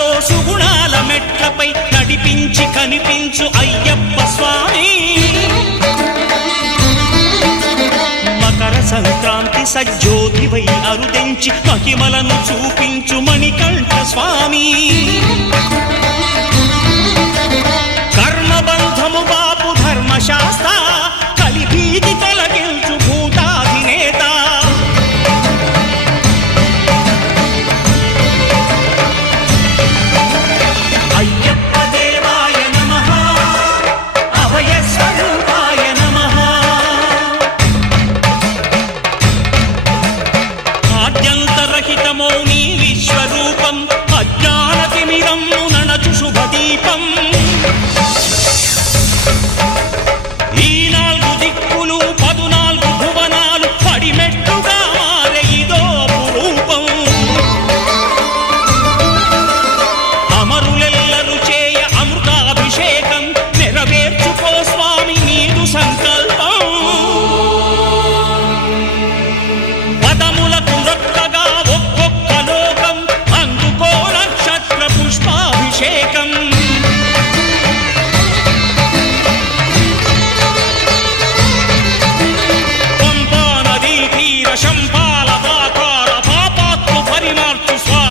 సుఖాలతో సుగుణాల మెట్లపై నడిపించి కనిపించు అయ్యప్ప స్వామి. మకర సంక్రాంతి సజ్జోతివై అరుదెంచి మహిమలను చూపించు మణికంఠ స్వామి. కర్మబంధము బాపు ధర్మశాస్త్ర కలిభీతి తొలగించు భూతాధినేత. అయ్యప్ప దేవాయ నమః, అభయ స్వరూపాయ నమః. ఆద్యంతరహితమో నీ విశ్వరూపం, అజ్ఞానతిమిరం నణచు శుభదీపం.